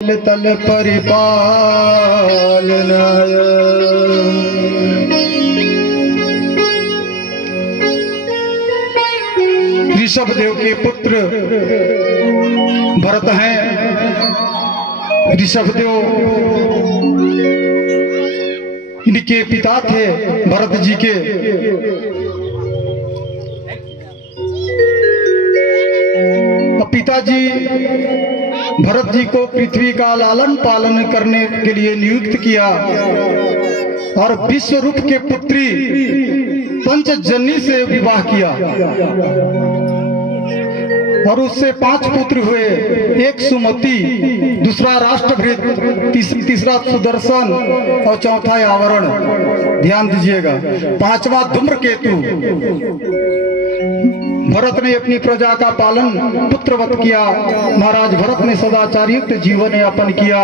तल परिपालनाय ऋषभ देव के पुत्र भरत हैं। ऋषभ देव इनके पिता थे भरत जी के। पिताजी भरत जी को पृथ्वी का लालन पालन करने के लिए नियुक्त किया और विश्व रूप के पुत्री पंचजनी से विवाह किया और उससे 5 पुत्र हुए। एक सुमति, दूसरा राष्ट्रभृत, तीसरा सुदर्शन और चौथा आवरण। ध्यान दीजिएगा। 5वां धूम्रकेतु। भरत ने अपनी प्रजा का पालन पुत्रवत किया। महाराज भरत ने सदाचारयुक्त जीवन यापन किया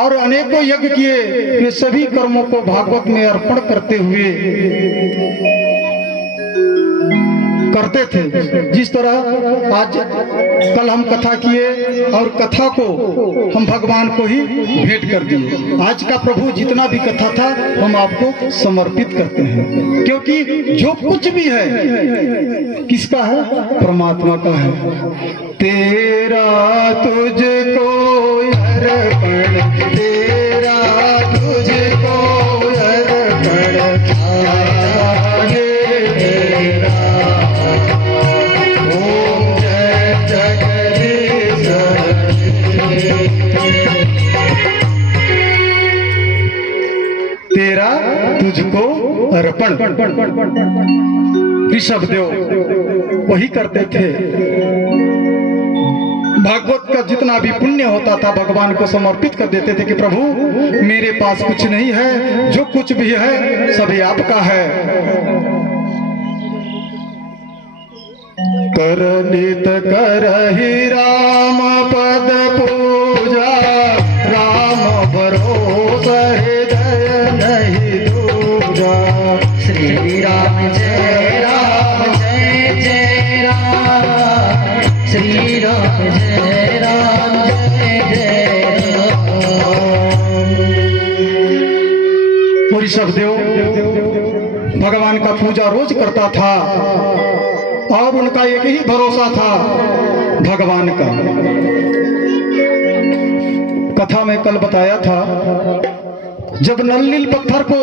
और अनेकों यज्ञ किए। वे सभी कर्मों को भागवत में अर्पण करते हुए करते थे। जिस तरह आज कल हम कथा किए और कथा को हम भगवान को ही भेंट कर दिए। आज का प्रभु जितना भी कथा था हम आपको समर्पित करते हैं, क्योंकि जो कुछ भी है किसका है? परमात्मा का है। तेरा तुझको अर्पण, तेरा तुझको अर्पण, आगे तेरा। ओम जय जगदीश। तेरा तुझको अर्पण। ऋषभ देव वही करते थे। भागवत का जितना भी पुण्य होता था भगवान को समर्पित कर देते थे कि प्रभु मेरे पास कुछ नहीं है, जो कुछ भी है सभी आपका है। कर नित करहि राम पद पूजा, राम भरोसा हृदय नहीं दूजा। श्री राम जय राम जय जय राम, श्री राम जय राम जय जय राम। ऋषभ देव भगवान का पूजा रोज करता था और उनका एक ही भरोसा था भगवान का। कथा में कल बताया था जब नल नील पत्थर को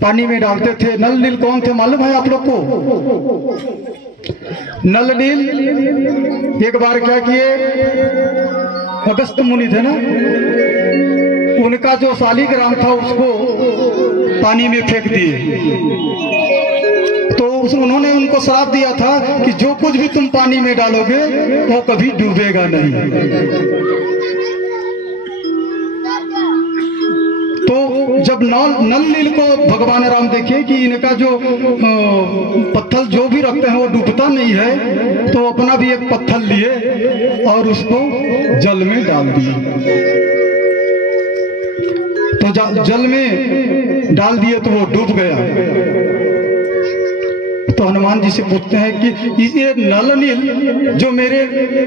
पानी में डालते थे। नल नील कौन थे मालूम है आप लोग को? नल नील एक बार क्या किए, अगस्त मुनि थे ना, उनका जो शालिग्राम था उसको पानी में फेंक दिए। तो उन्होंने उनको श्राप दिया था कि जो कुछ भी तुम पानी में डालोगे वो कभी डूबेगा नहीं। तो जब नल नील को भगवान राम देखे कि इनका जो पत्थर जो भी रखते हैं वो डूबता नहीं है, तो अपना भी एक पत्थर लिए और उसको जल में डाल दिए। तो जल में डाल दिए तो वो डूब गया। तो हनुमान जी से पूछते हैं कि ये नल नील जो मेरे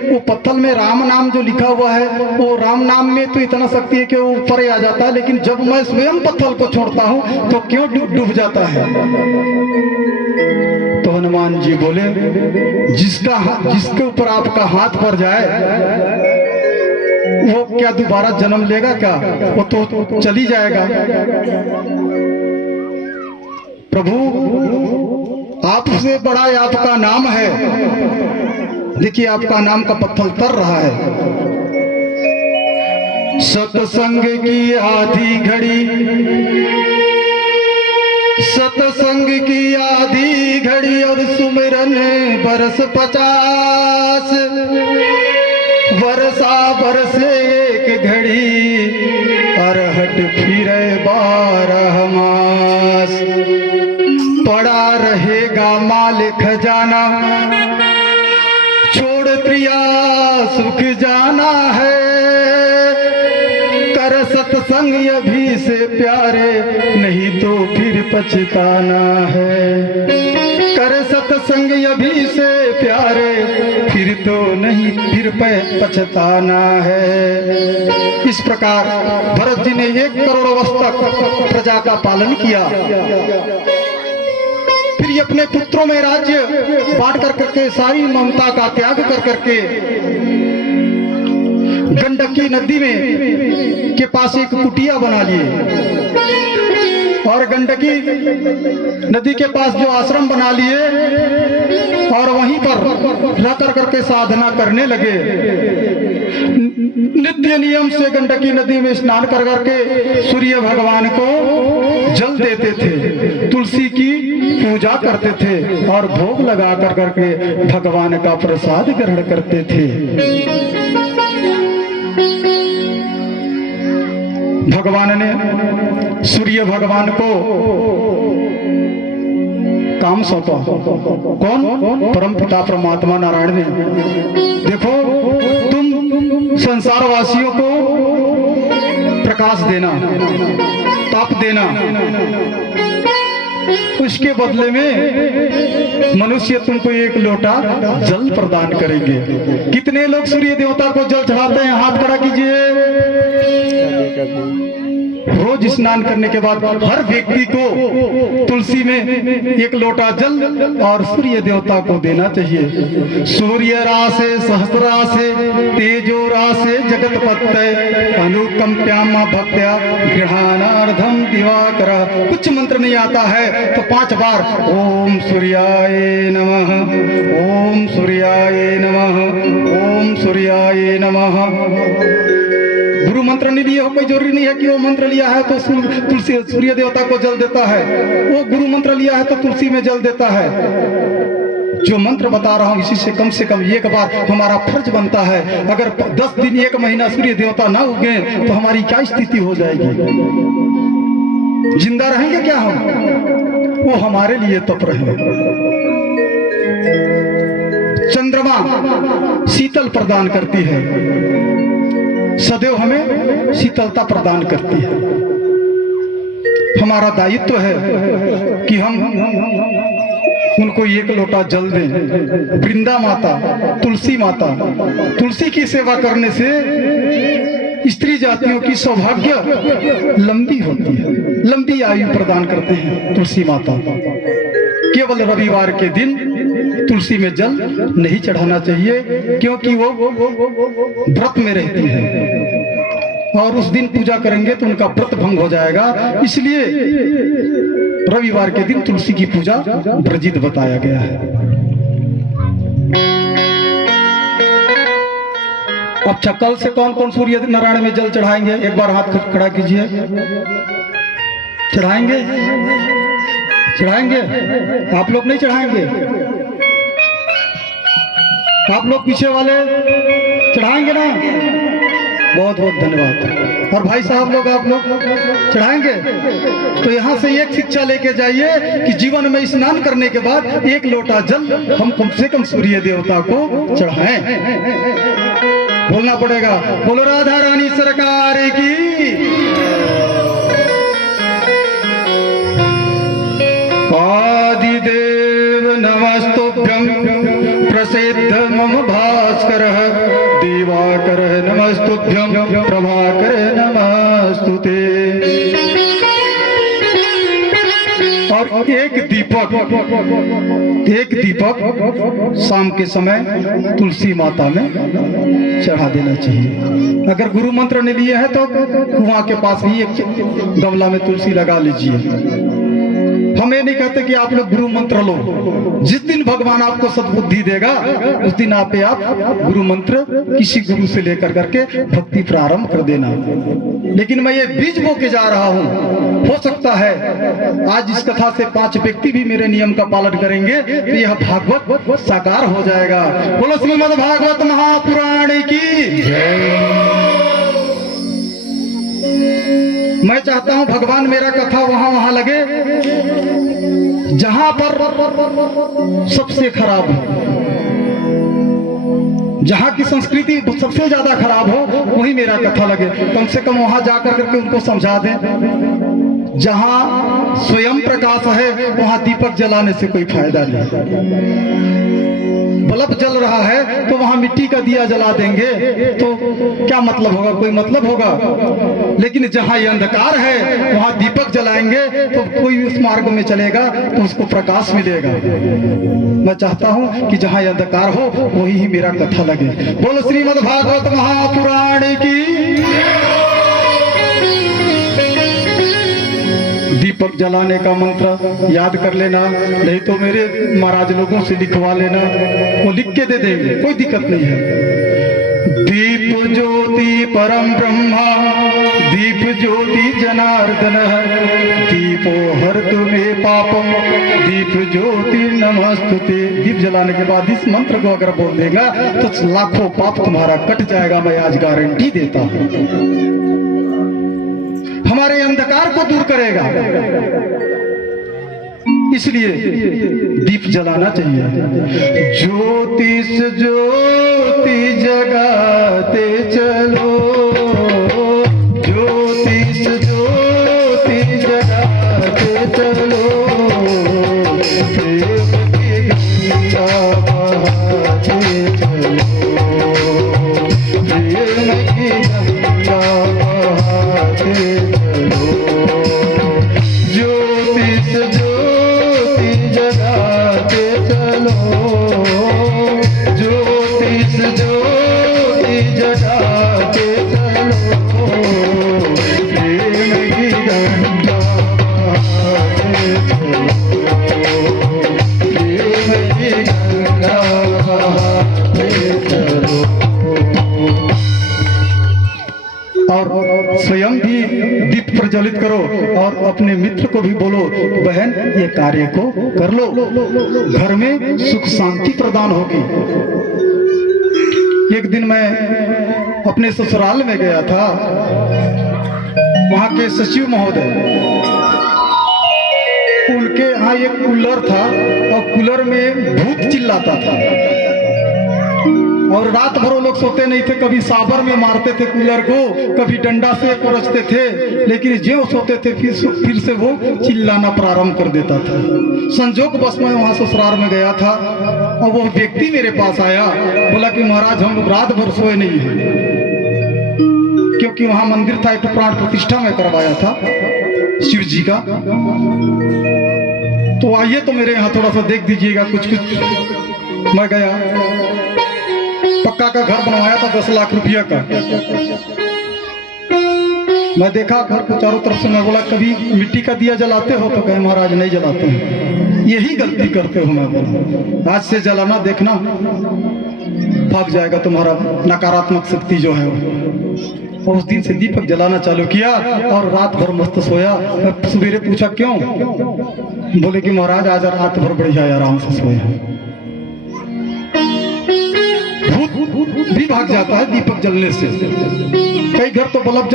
वो पत्थर में राम नाम जो लिखा हुआ है, वो राम नाम में तो इतना शक्ति है कि वो ऊपर आ जाता है, लेकिन जब मैं स्वयं पत्थर को छोड़ता हूं तो क्यों डूब जाता है? तो हनुमान जी बोले जिसके ऊपर आपका हाथ पड़ जाए वो क्या दोबारा जन्म लेगा क्या? वो तो चली जाएगा। प्रभु आपसे बड़ा आपका नाम है। देखिए आपका नाम का पत्थर तर रहा है। सत्संग की आधी घड़ी, सत्संग की आधी घड़ी और सुमिरन बरस 50। वर्षा बरसे एक घड़ी अरहट फिरे 12 मास। पड़ा रहेगा माल खजाना, छोड़ प्रिया सुख जाना है। कर सत्संग अभी से प्यारे, नहीं तो फिर पछताना है। कर सत्संग अभी से प्यारे, फिर तो नहीं फिर पछताना है। इस प्रकार भरत जी ने 1 करोड़ वर्ष तक प्रजा का पालन किया। फिर ये अपने पुत्रों में राज्य बांट कर करके सारी ममता का त्याग कर करके गंडकी नदी में के पास एक कुटिया बना लिए और गंडकी नदी के पास जो आश्रम बना लिए और वहीं पर रह कर करके साधना करने लगे। नित्य नियम से गंडकी नदी में स्नान कर करके सूर्य भगवान को जल देते थे, तुलसी की पूजा करते थे और भोग लगा कर करके भगवान का प्रसाद ग्रहण करते थे। भगवान ने सूर्य भगवान को काम सौंपा। कौन? परम पिता परमात्मा नारायण ने। देखो, तुम संसार वासियों को प्रकाश देना, ताप देना, उसके बदले में मनुष्य तुमको 1 लोटा जल प्रदान करेंगे। कितने लोग सूर्य देवता को जल चढ़ाते हैं? हाथ खड़ा कीजिए। रोज स्नान करने के बाद हर व्यक्ति को तुलसी में 1 लोटा जल और सूर्य देवता को देना चाहिए। सूर्य रासे सहस्रासे तेजो रासे जगत पत्ते अनुकंप्यामा भक्त्या गृहाणार्धम दिवाकर। कुछ मंत्र नहीं आता है तो 5 बार ओम सूर्याय नमः, ओम सूर्याय नमः, ओम सूर्याय नमः। गुरु मंत्र नहीं लिए हो, कोई जरूरी नहीं है कि वो मंत्र लिया है तो तुलसी सूर्य देवता को जल देता है, वो गुरु मंत्र लिया है तो तुलसी में जल देता है। जो मंत्र बता रहा हूँ इसी से कम 1 बार हमारा फर्ज बनता है। अगर 10 दिन 1 महीना सूर्य देवता ना उगे तो हमारी क्या स्थिति हो जाएगी? जिंदा रहेंगे क्या हम? वो हमारे लिए तप रहे। चंद्रमा शीतल प्रदान करती है, सदैव हमें शीतलता प्रदान करती है। हमारा दायित्व है कि हम उनको 1 लोटा जल दें। वृंदा माता, तुलसी माता, तुलसी की सेवा करने से स्त्री जातियों की सौभाग्य लंबी होती है, लंबी आयु प्रदान करते हैं तुलसी माता। केवल रविवार के दिन तुलसी में जल नहीं चढ़ाना चाहिए क्योंकि वो व्रत में रहती है और उस दिन पूजा करेंगे तो उनका व्रत भंग हो जाएगा। इसलिए रविवार के दिन तुलसी की पूजा वर्जित बताया गया है। अच्छा, कल से कौन कौन सूर्य नारायण में जल चढ़ाएंगे? एक बार हाथ खड़ा कीजिए। चढ़ाएंगे? चढ़ाएंगे? आप लोग नहीं चढ़ाएंगे? आप लोग पीछे वाले चढ़ाएंगे ना? बहुत बहुत धन्यवाद। और भाई साहब लोग, आप लोग चढ़ाएंगे? तो यहाँ से एक शिक्षा लेके जाइए कि जीवन में स्नान करने के बाद 1 लोटा जल हम कम से कम सूर्य देवता को चढ़ाएं। बोलना पड़ेगा, बोलो राधा रानी सरकार की। आदिदेव नमस्तुभ्यं प्रसिद्ध मम भास्कर दिवाकर नमस्तुभ्यं प्रभाकर नमस्तुते। और एक दीपक शाम के समय तुलसी माता में चढ़ा देना चाहिए। अगर गुरु मंत्र नहीं लिए है तो कुआं के पास ही एक गमला में तुलसी लगा लीजिए। हम ये नहीं कहते कि आप लोग गुरु मंत्र लो। जिस दिन भगवान आपको सद्बुद्धि देगा उस दिन आप गुरु मंत्र किसी गुरु से लेकर करके भक्ति प्रारंभ कर देना। लेकिन मैं ये बीज बो के जा रहा हूँ, हो सकता है आज इस कथा से 5 व्यक्ति भी मेरे नियम का पालन करेंगे तो यह भागवत साकार हो जाएगा। बोलो श्रीमद् भागवत महापुराण की जय। मैं चाहता हूं भगवान मेरा कथा वहां लगे जहां पर सबसे खराब हो, जहां की संस्कृति सबसे ज्यादा खराब हो, वही मेरा कथा लगे। कम से कम वहां जाकर करके उनको समझा दें। जहां स्वयं प्रकाश है वहां दीपक जलाने से कोई फायदा नहीं। बल्ब जल रहा है तो वहां मिट्टी का दिया जला देंगे तो क्या मतलब होगा? कोई मतलब होगा? लेकिन जहां ये अंधकार है वहां दीपक जलाएंगे तो कोई उस मार्ग में चलेगा तो उसको प्रकाश मिलेगा। मैं चाहता हूं कि जहां ये अंधकार हो वही ही मेरा कथा लगे। बोलो श्रीमद् भागवत महापुराण की। दीपक जलाने का मंत्र याद कर लेना, नहीं तो मेरे महाराज लोगों से लिखवा लेना, वो लिख के दे देंगे, कोई दिक्कत नहीं है। दीप ज्योति परम ब्रह्मा, दीप ज्योति जनार्दन, दीपो हरतु मे पापम, दीप ज्योति नमस्तुते। दीप जलाने के बाद इस मंत्र को अगर बोल देगा तो लाखों पाप तुम्हारा कट जाएगा, मैं आज गारंटी देता हूं। हमारे अंधकार को दूर करेगा, इसलिए दीप जलाना चाहिए। ज्योतिष ज्योति जगाते चलो, ज्योतिष ज्योति जगाते चलो, प्रेम की गंगा बहाते चलो, प्रेम की गंगा बहाते चलो। ज्योतिष ज्योति जगाते चलो, ज्योतिष ज्योति जगाते चलो, प्रेम की गंगा बहाते चलो, प्रेम की गंगा बहाते चलो। और स्वयं भी दीप प्रज्वलित करो और अपने मित्र को भी बोलो, बहन ये कार्य को कर लो, घर में सुख शांति प्रदान होगी। एक दिन मैं अपने ससुराल में गया था, वहां के सचिव महोदय, उनके यहाँ एक कूलर था और कूलर में भूत चिल्लाता था और रात भर वो लोग सोते नहीं थे, कभी साबर में मारते थे कूलर को, कभी डंडा से कुरचते थे, लेकिन जो सोते थे फिर से वो चिल्लाना प्रारंभ कर देता था। संजोग बस मैं वहां ससुराल में गया था और वो व्यक्ति मेरे पास आया, बोला कि महाराज हम रात भर सोए नहीं है, क्योंकि वहां मंदिर था, एक प्राण प्रतिष्ठा में करवाया था शिव जी का। तो आइए तो मेरे यहाँ थोड़ा सा देख दीजिएगा कुछ कुछ। मैं गया, पक्का का घर बनवाया था 10 लाख रुपया का। मैं देखा घर को चारों तरफ से, मैं बोला कभी मिट्टी का दिया जलाते हो? तो कहे महाराज नहीं जलाते हैं। यही गलती करते हो। मैं बोला आज से जलाना देखना, भाग जाएगा तुम्हारा नकारात्मक शक्ति जो है वो। उस दिन से दीपक जलाना चालू किया और रात भर मस्त सोया। सवेरे पूछा क्यों? बोले कि महाराज आज रात भर बढ़िया आराम से सोया। भूत भी भाग जाता है दीपक जलने से। कई घर तो बल्ब